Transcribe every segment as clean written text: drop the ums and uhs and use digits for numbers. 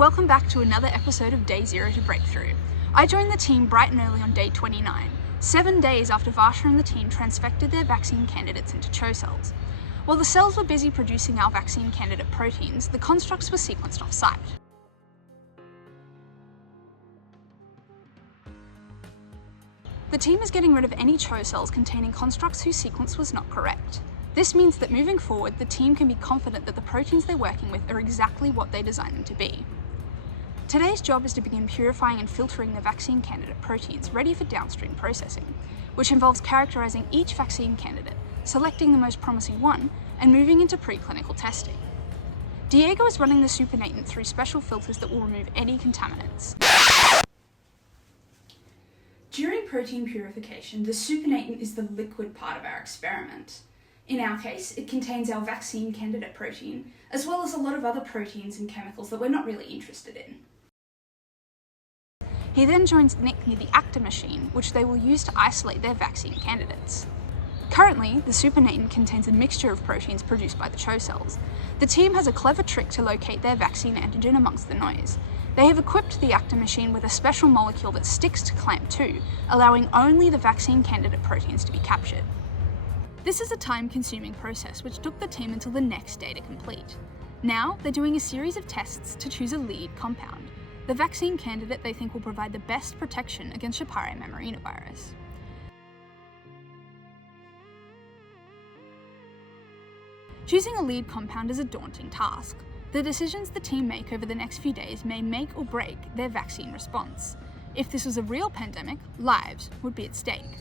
welcome back to another episode of Day Zero to Breakthrough. I joined the team bright and early on day 29, 7 days after Varsha and the team transfected their vaccine candidates into CHO cells. While the cells were busy producing our vaccine candidate proteins, the constructs were sequenced off-site. The team is getting rid of any CHO cells containing constructs whose sequence was not correct. This means that moving forward, the team can be confident that the proteins they're working with are exactly what they designed them to be. Today's job is to begin purifying and filtering the vaccine candidate proteins ready for downstream processing, which involves characterizing each vaccine candidate, selecting the most promising one, and moving into preclinical testing. Diego is running the supernatant through special filters that will remove any contaminants. During protein purification, the supernatant is the liquid part of our experiment. In our case, it contains our vaccine candidate protein, as well as a lot of other proteins and chemicals that we're not really interested in. He then joins Nick near the actor machine, which they will use to isolate their vaccine candidates. Currently, the supernatant contains a mixture of proteins produced by the CHO cells. The team has a clever trick to locate their vaccine antigen amongst the noise. They have equipped the actor machine with a special molecule that sticks to clamp 2, allowing only the vaccine candidate proteins to be captured. This is a time-consuming process which took the team until the next day to complete. Now, they're doing a series of tests to choose a lead compound, the vaccine candidate they think will provide the best protection against Chappare mammarenavirus. Choosing a lead compound is a daunting task. The decisions the team make over the next few days may make or break their vaccine response. If this was a real pandemic, lives would be at stake.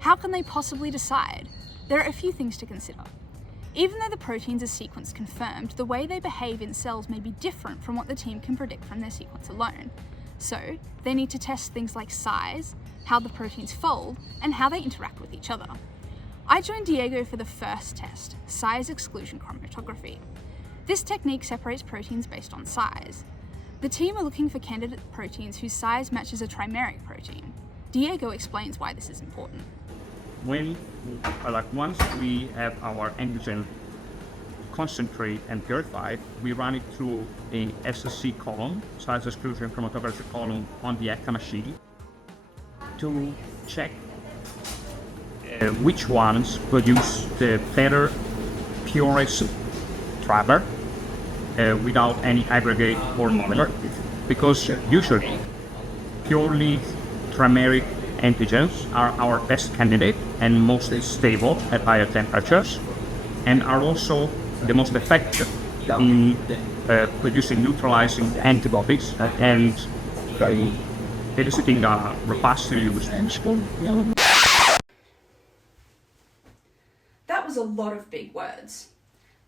How can they possibly decide? There are a few things to consider. Even though the proteins are sequence confirmed, the way they behave in cells may be different from what the team can predict from their sequence alone. So, they need to test things like size, how the proteins fold, and how they interact with each other. I joined Diego for the first test, size exclusion chromatography. This technique separates proteins based on size. The team are looking for candidate proteins whose size matches a trimeric protein. Diego explains why this is important. Once we have our antigen concentrate and purified, we run it through a SSC column, size exclusion chromatography column, on the actor machine to check which ones produce the better, purest trimer without any aggregate or monomer, because usually purely trimeric antigens are our best candidate and most stable at higher temperatures, and are also the most effective in producing neutralizing antibodies and eliciting a robust response. That was a lot of big words.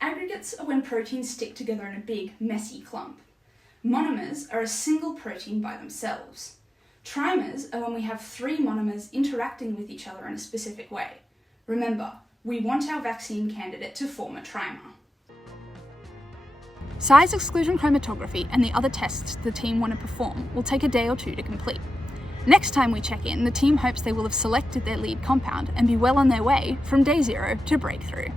Aggregates are when proteins stick together in a big, messy clump. Monomers are a single protein by themselves. Trimers are when we have 3 monomers interacting with each other in a specific way. Remember, we want our vaccine candidate to form a trimer. Size exclusion chromatography and the other tests the team want to perform will take a day or 2 to complete. Next time we check in, the team hopes they will have selected their lead compound and be well on their way from day 0 to breakthrough.